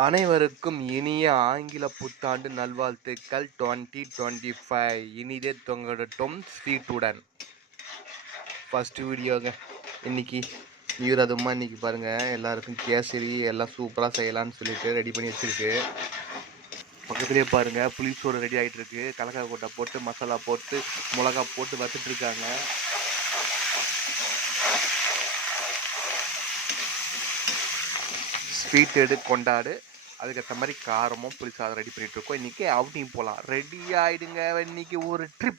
அனைவருக்கும் இனிய ஆங்கில புத்தாண்டு நல்வாழ்த்துக்கள் 2025. இனிதே தொங்கட்டும் ஸ்வீட்டுடன். ஃபர்ஸ்ட் வீடியோங்க. இன்னைக்கு நியூ இயர், அதுமா இன்னைக்கு பாருங்கள், எல்லாருக்கும் கேசரி எல்லாம் சூப்பராக செய்யலான்னு சொல்லிட்டு ரெடி பண்ணி வச்சுருக்கு. பக்கத்துலேயே பாருங்கள், புளிசோறு ரெடி ஆகிட்டு இருக்கு. கலக்காய் கொட்டை போட்டு மசாலா போட்டு மிளகா போட்டு வச்சுட்டு இருக்காங்க. ஸ்வீட் எடு கொண்டாடு, அதுக்கேற்ற மாதிரி காரமும் புளி சாதம் ரெடி பண்ணிட்டு இருக்கோம். இன்னைக்கு அவுட்டிங் போகலாம், ரெடி ஆயிடுங்க. இன்னைக்கு ஒரு ட்ரிப்.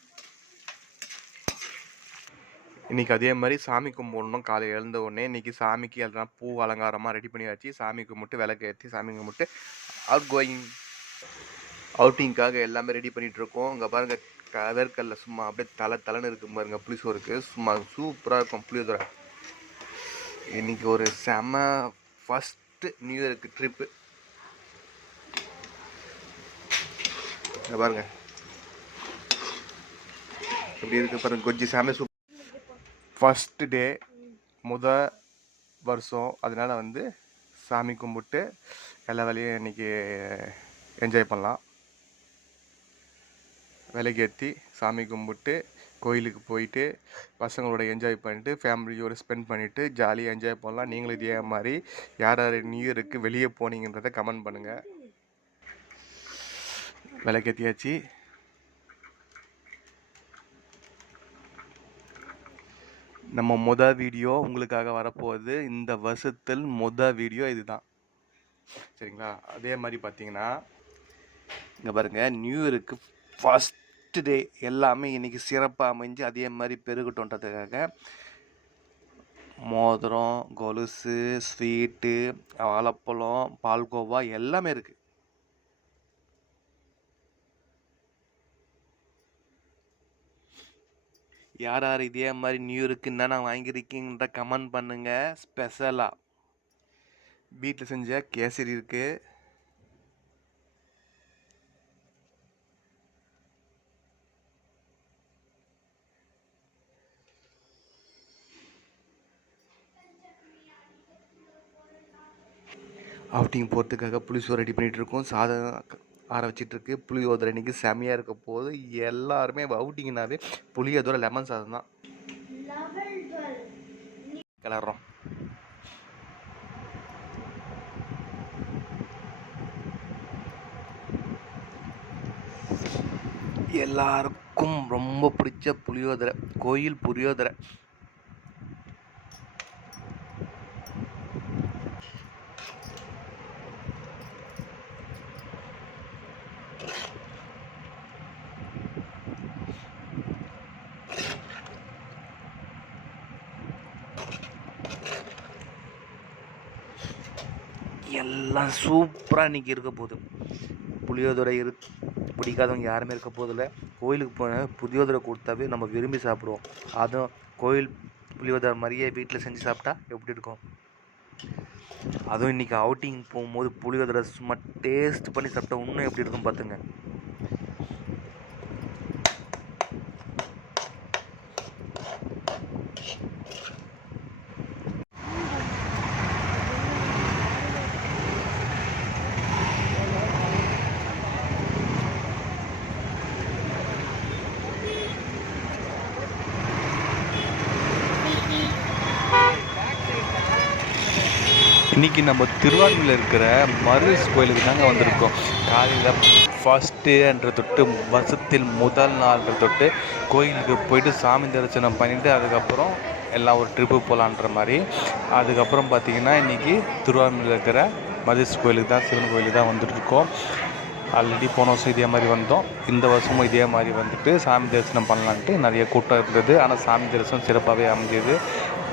இன்னைக்கு அதே மாதிரி சாமி கும்பிடணும். காலை எழுந்த உடனே இன்னைக்கு சாமிக்கு எல்லாம் பூ அலங்காரமாக ரெடி பண்ணியாச்சு. சாமி கும்பிட்டு விளக்கு ஏற்றி சாமி கும்பிட்டு அவுட்டிங்காக எல்லாமே ரெடி பண்ணிட்டு இருக்கோம். இங்கே பாருங்க, கதற்கல்ல சும்மா அப்படியே தலைன்னு இருக்கும் பாருங்க. புளிசோருக்கு சும்மா சூப்பராக இருக்கும் புளியோதரை. இன்னைக்கு ஒரு செம ஃபர்ஸ்ட் நியூ இயருக்கு ட்ரிப்பு. பாருங்க எப்படி இருக்கு பாருங்க, கொஞ்சம் சாமி சூப்பர். ஃபர்ஸ்ட் டே வருஷம், அதனால சாமி கும்பிட்டு எல்லா வேலையும் இன்னைக்கு என்ஜாய் பண்ணலாம். விலைக்கேற்றி சாமி கும்பிட்டு கோயிலுக்கு போயிட்டு பசங்களோட என்ஜாய் பண்ணிவிட்டு ஃபேமிலியோடு ஸ்பெண்ட் பண்ணிவிட்டு ஜாலியாக என்ஜாய் பண்ணலாம். நீங்களும் இதே மாதிரி யார் யார் நியூ இயருக்கு வெளியே போனீங்கன்றதை கமெண்ட் பண்ணுங்கள். விலைக்கேற்றியாச்சு. நம்ம வீடியோ உங்களுக்காக வரப்போகுது. இந்த வருஷத்தில் வீடியோ இதுதான், சரிங்களா? அதே மாதிரி பார்த்தீங்கன்னா இங்கே பாருங்கள், நியூ இயருக்கு ஃபஸ்ட் டே எல்லாமே இன்றைக்கி சிறப்பாக அமைஞ்சு அதே மாதிரி பெருகட்டும்ன்றதுக்காக மோதிரம், கொலுசு, ஸ்வீட்டு, வாழைப்பழம், பால்கோவா எல்லாமே இருக்குது. யார் யார் இதே மாதிரி நியூ இயருக்கு என்னென்ன வாங்கியிருக்கீங்கன்ற கமெண்ட் பண்ணுங்கள். ஸ்பெஷலாக வீட்டில் செஞ்ச கேசரி இருக்குது. அவுட்டிங் போகிறதுக்காக புளிசோறு ரெடி பண்ணிகிட்ருக்கோம். சாதம் ஆற வச்சிட்ருக்கு. புளியோதரை இன்றைக்கி செமையாக இருக்க போது. எல்லாருமே அவுட்டிங்னாவே புளியோதரை லெமன் சாதம் தான் கிளறோம். எல்லாருக்கும் ரொம்ப பிடிச்ச புளியோதரை, கோயில் புளியோதரை. எல்லாம் சூப்பராக இன்றைக்கி இருக்க போகுது. புளியோதரை பிடிக்காதவங்க யாருமே இருக்க போதில்லை. கோயிலுக்கு போனால் புளியோதரை கொடுத்தாவே நம்ம விரும்பி சாப்பிடுவோம். அதுவும் கோயில் புளியோதரை மாதிரியே வீட்டில் செஞ்சு சாப்பிட்டா எப்படி இருக்கும்? அதுவும் இன்றைக்கி அவுட்டிங் போகும்போது புளியோதரை சும்மா டேஸ்ட் பண்ணி சாப்பிட்டா இன்னும் எப்படி இருக்கும் பார்த்துங்க. இன்றைக்கி நம்ம திருவாரூரில் இருக்கிற மருஸ் கோயிலுக்கு தாங்க வந்திருக்கோம். காலையில் ஃபஸ்ட்டுன்ற தொட்டு வருஷத்தில் முதல் நாள்ன்ற தொட்டு கோயிலுக்கு போயிட்டு சாமி தரிசனம் பண்ணிவிட்டு அதுக்கப்புறம் எல்லாம் ஒரு ட்ரிப்பு போகலான்ற மாதிரி. அதுக்கப்புறம் பார்த்திங்கன்னா இன்றைக்கி திருவாரூரில் இருக்கிற மருஸ் கோயிலுக்கு தான், சிவன் கோயிலுக்கு தான் வந்துட்டுருக்கோம். ஆல்ரெடி போன வருஷம் இதே மாதிரி வந்தோம். இந்த வருஷமும் இதே மாதிரி வந்துட்டு சாமி தரிசனம் பண்ணலான்ட்டு நிறைய கூட்டம் இருந்தது. ஆனால் சாமி தரிசனம் சிறப்பாகவே அமைஞ்சது.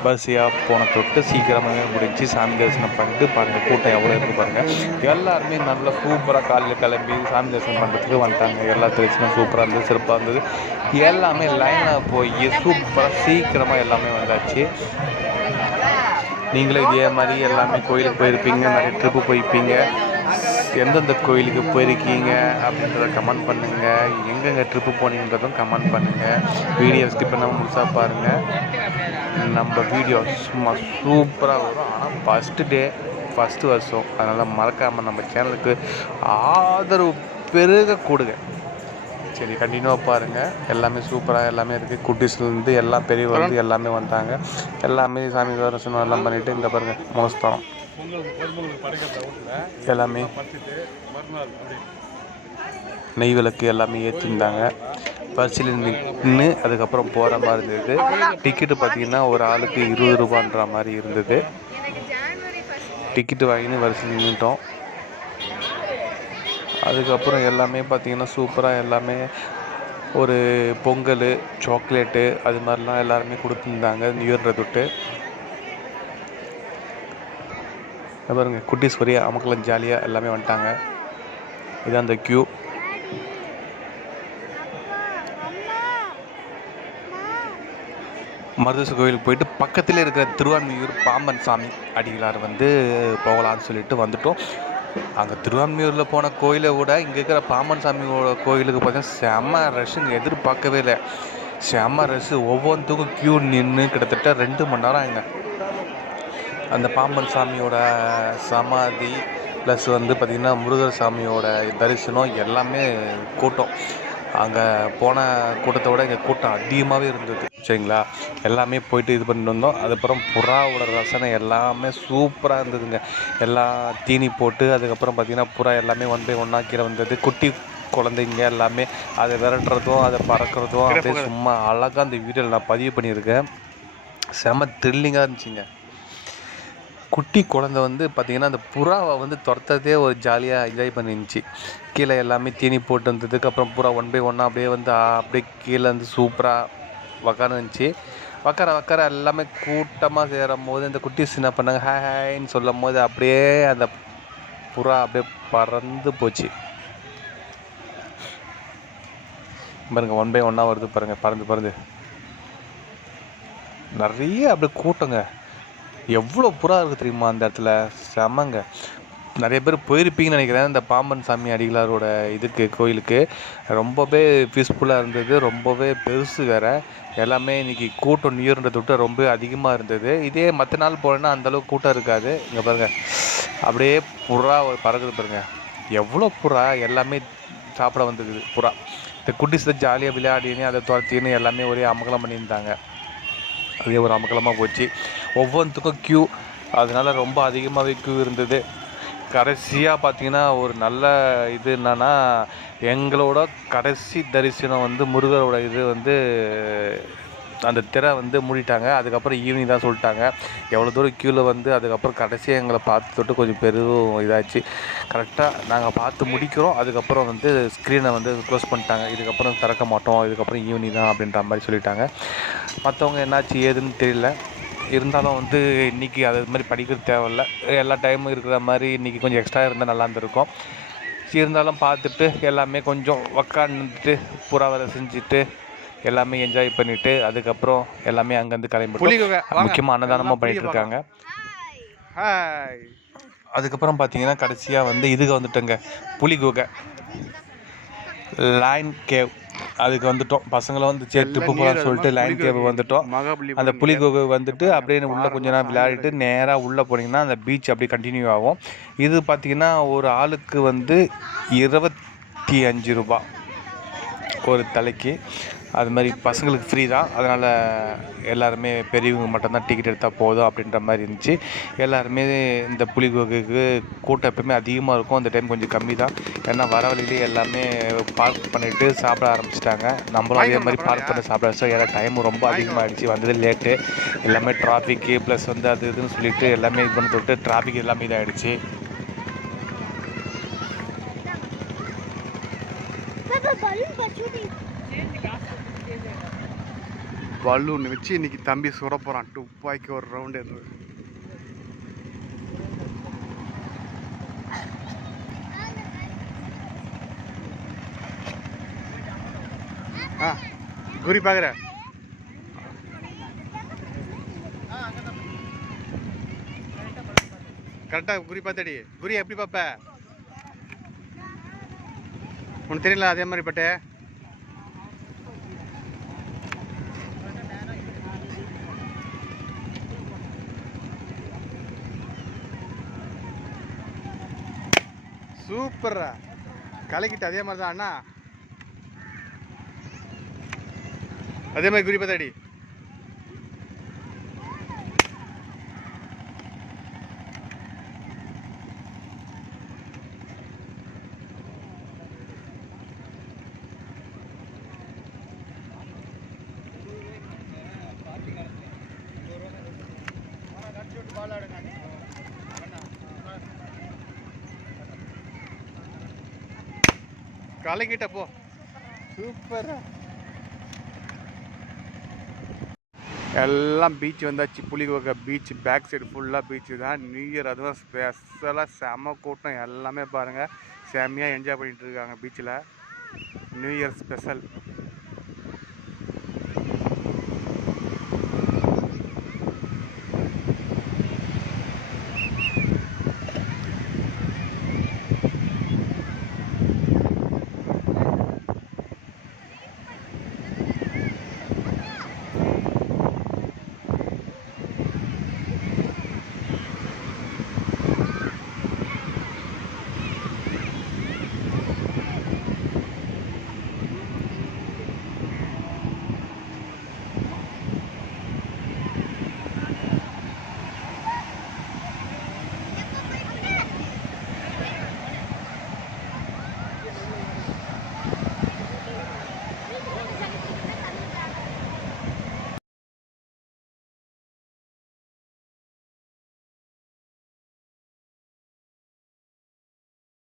பஸ்ஸியாக போன தொட்டு சீக்கிரமாகவே முடிஞ்சு சாமி தரிசனம் பண்ணிட்டு பாருங்கள், கூட்டம் எவ்வளோ இருக்குது பாருங்கள். எல்லாருமே நல்லா சூப்பராக காலையில் கிளம்பி சாமி தரிசனம் பண்ணுறதுக்கு வந்துட்டாங்க. எல்லா தரிசனம் சூப்பராக இருந்தது, சிறப்பாக இருந்தது. எல்லாமே லைனாக போய் சூப்பராக சீக்கிரமாக எல்லாமே வந்தாச்சு. நீங்களே இதே மாதிரி எல்லாமே கோயிலுக்கு போயிருப்பீங்க, நிறைய ட்ரிப்பு போயிருப்பீங்க. எந்தெந்த கோயிலுக்கு போயிருக்கீங்க அப்படின்றத கமெண்ட் பண்ணுங்கள். எங்கெங்கே ட்ரிப்பு போனீங்கன்றதும் கமெண்ட் பண்ணுங்கள். வீடியோ ஸ்கிப் பண்ணாமல் முழுசாக பாருங்கள். நம்ம வீடியோ சும்மா சூப்பராக வரும். ஆனால் ஃபஸ்ட்டு டே ஃபஸ்ட்டு வருஷம். அதனால் மறக்காமல் நம்ம சேனலுக்கு ஆதரவு பெருக கொடுங்க. சரி, கண்டினியூவாக பாருங்கள். எல்லாமே சூப்பராக எல்லாமே இருக்குது. குட்டீஸ்லேருந்து எல்லாம் பெரியவங்க எல்லாமே வந்தாங்க. எல்லாமே சாமி தரிசனம் எல்லாம் பண்ணிவிட்டு இந்த பாருங்கள் மோஸ்தரம் எல்லாமே நெய் விளக்கு எல்லாமே ஏற்றிருந்தாங்க. வரிசையில் நின்று அதுக்கப்புறம் போகிற மாதிரி இருந்தது. டிக்கெட்டு பார்த்திங்கன்னா ஒரு ஆளுக்கு 20 ரூபான்ற மாதிரி இருந்தது. டிக்கெட்டு வாங்கின்னு வரிசையில் நின்றுட்டோம். அதுக்கப்புறம் எல்லாமே பார்த்திங்கன்னா சூப்பராக எல்லாமே ஒரு பொங்கல், சாக்லேட்டு அது மாதிரிலாம் எல்லாருமே கொடுத்துருந்தாங்க நியூ இயர்ன்ற தொட்டு. பாருங்கள் குட்டீஸ் வரைய அமக்கெல்லாம் ஜாலியாக எல்லாமே வந்துட்டாங்க. இதுதான் அந்த க்யூ. மருதேச கோயிலுக்கு போயிட்டு பக்கத்தில் இருக்கிற திருவான்மியூர் பாம்பன் சாமி அடிகளார் வந்து போகலான்னு சொல்லிட்டு வந்துட்டோம். அங்கே திருவான்மியூரில் போன கோயிலை விட இங்கே இருக்கிற பாம்பன் சாமியோட கோயிலுக்கு பார்த்தீங்கன்னா செம்ம ரஷ்ஷுங்க. எதிர்பார்க்கவே இல்லை, செம்ம ரஷ்ஷு. ஒவ்வொன்றுக்கும் க்யூ நின்று கிட்டத்தட்ட 2 மணி நேரம் ஆகுங்க. அந்த பாம்பன் சாமியோட சமாதி ப்ளஸ் வந்து பார்த்திங்கன்னா முருகர் சாமியோட தரிசனம் எல்லாமே கூட்டம். அங்கே போன கூட்டத்தை விட இங்கே கூட்டம் அதிகமாகவே இருந்தது. சரிங்களா, எல்லாமே போயிட்டு இது பண்ணிட்டு வந்தோம். அதுக்கப்புறம் புறாவோட ரசனை எல்லாமே சூப்பராக இருந்ததுங்க. எல்லாம் தீனி போட்டு அதுக்கப்புறம் பார்த்திங்கன்னா புறா எல்லாமே ஒன்றா கீழே வந்தது. குட்டி குழந்தைங்க எல்லாமே அதை விரட்டுறதும் அதை பறக்கிறதும் அப்படியே சும்மா அழகாக அந்த வீடியோவில் நான் பதிவு பண்ணியிருக்கேன். செம்ம த்ரில்லிங்காக இருந்துச்சுங்க. குட்டி குழந்தை வந்து பார்த்திங்கன்னா அந்த புறாவை வந்து துரத்ததே ஒரு ஜாலியாக என்ஜாய் பண்ணிருந்துச்சு. கீழே எல்லாமே தீனி போட்டு வந்ததுக்கு அப்புறம் புறா 1 பை 1 அப்படியே வந்து அப்படியே கீழே வந்து சூப்பராக உக்காந்துருந்துச்சு. உக்கார எல்லாமே கூட்டமாக சேரும் போது இந்த குட்டீஸ் என்ன பண்ணாங்க, ஹாய்ன்னு சொல்லும் போது அப்படியே அந்த புறா அப்படியே பறந்து போச்சு. பாருங்கள் 1 பை 1 வருது பாருங்கள், பறந்து நிறைய அப்படியே கூட்டங்க. எவ்வளோ புறா இருக்குது தெரியுமா அந்த இடத்துல, செமங்க. நிறைய பேர் போயிருப்பீங்கன்னு நினைக்கிறேன் இந்த பாம்பன் சாமி அடிகளாரோட இதுக்கு கோயிலுக்கு. ரொம்பவே பீஸ்ஃபுல்லாக இருந்தது, ரொம்பவே பெருசு வேறு. எல்லாமே இன்றைக்கி கூட்டம் நியூ இயர்ன்றதை விட்டு ரொம்ப அதிகமாக இருந்தது. இதே மற்ற நாள் போனேன்னா அந்தளவுக்கு கூட்டம் இருக்காது. இங்கே பாருங்கள் அப்படியே புறா பறக்குது பாருங்கள், எவ்வளோ புறா எல்லாமே சாப்பிட வந்துருக்குது புறா. இந்த குட்டீஸ் தான் ஜாலியாக விளையாடினு அதை துரத்தின்னு எல்லாமே ஒரே அமகலம் பண்ணியிருந்தாங்க. அதே ஒரு அமக்கலமாக போச்சு. ஒவ்வொன்றுக்கும் க்யூ, அதனால் ரொம்ப அதிகமாகவே க்யூ இருந்தது. கடைசியாக பார்த்திங்கன்னா ஒரு நல்ல இது என்னன்னா, எங்களோட கடைசி தரிசனம் வந்து முருகரோட இது வந்து அந்த திரை வந்து மூடிட்டாங்க. அதுக்கப்புறம் ஈவினிங் தான் சொல்லிட்டாங்க. எவ்வளோ தூரம் க்யூவில் வந்து அதுக்கப்புறம் கடைசியாக எங்களை பார்த்து தொட்டு கொஞ்சம் பெரும் இதாச்சு. கரெக்டாக நாங்கள் பார்த்து முடிக்கிறோம், அதுக்கப்புறம் வந்து ஸ்க்ரீனை வந்து க்ளோஸ் பண்ணிட்டாங்க. இதுக்கப்புறம் திறக்க மாட்டோம், இதுக்கப்புறம் ஈவினிங் தான் அப்படின்ற மாதிரி சொல்லிட்டாங்க. மற்றவங்க என்னாச்சு ஏதுன்னு தெரியல. இருந்தாலும் வந்து இன்றைக்கி அது மாதிரி படிக்கிறது தேவையில்ல, எல்லா டைமும் இருக்கிற மாதிரி இன்றைக்கி கொஞ்சம் எக்ஸ்ட்ரா இருந்தால் நல்லா இருந்திருக்கும். இருந்தாலும் பார்த்துட்டு எல்லாமே கொஞ்சம் உக்காந்துட்டு புறாவரை செஞ்சுட்டு எல்லாமே என்ஜாய் பண்ணிவிட்டு அதுக்கப்புறம் எல்லாமே அங்கேருந்து கிளம்பிட்டு முக்கியமாக அன்னதானமாக பண்ணிகிட்டு இருக்காங்க. அதுக்கப்புறம் பார்த்தீங்கன்னா கடைசியாக வந்து இதுக்கு வந்துட்டோங்க, புலிகுகை லைன் கேவ். அதுக்கு வந்துட்டோம். பசங்களை வந்து ட்ரிப்பு போகலான்னு சொல்லிட்டு லைன் கேவ் வந்துட்டோம். அந்த புலிகுகை வந்துட்டு அப்படியே உள்ளே கொஞ்ச நேரம் விளையாடிட்டு நேராக உள்ளே போனீங்கன்னா அந்த பீச் அப்படியே கண்டினியூ ஆகும். இது பார்த்திங்கன்னா ஒரு ஆளுக்கு வந்து 25 ரூபா ஒரு தலைக்கு. அது மாதிரி பசங்களுக்கு ஃப்ரீ தான், அதனால் எல்லாருமே பெரியவங்க மட்டும்தான் டிக்கெட் எடுத்தால் போதும் அப்படின்ற மாதிரி இருந்துச்சு. எல்லாருமே இந்த புலிகுகைக்கு கூட்டம் எப்பவுமே அதிகமாக இருக்கும், அந்த டைம் கொஞ்சம் கம்மி தான். ஏன்னா வர வழியிலே எல்லாமே பார்க் பண்ணிவிட்டு சாப்பிட ஆரம்பிச்சிட்டாங்க. நம்மளும் அதே மாதிரி பார்க் பண்ணி சாப்பிட ஆரம்பிச்சோம். ஏன்னா டைமும் ரொம்ப அதிகமாகிடுச்சு, வந்தது லேட்டு, எல்லாமே டிராஃபிக்கு ப்ளஸ் வந்து அது இதுன்னு சொல்லிவிட்டு எல்லாமே இது பண்ணி தொட்டு டிராஃபிக் எல்லாமே இதாகிடுச்சு. பலூன் வச்சு இன்னைக்கு தம்பி சுட போகிறான். துப்பாக்கி ஒரு ரவுண்டு குறி பார்க்குற கரெக்டாக குறி பார்த்தடி. குறி எப்படி பார்ப்ப உனக்கு தெரியல, அதே மாதிரி பட்டே சூப்பர்ரா. கலக்கிட்டு அதே மாதிரி தான் அண்ணா. அதே மாதிரி குறி பார்த்தாடி. கலக்கிட்ட போ. சூப்பரா. எல்லாம் பீச் வந்தாச்சு. புலிகோகை பீச் பேக் சைடு ஃபுல்லாக பீச்சு தான். நியூ இயர் அதுவும் ஸ்பெஷலாக செம கூட்டம். எல்லாமே பாருங்கள் செம்மையாக என்ஜாய் பண்ணிகிட்டு இருக்காங்க பீச்சில். New year special.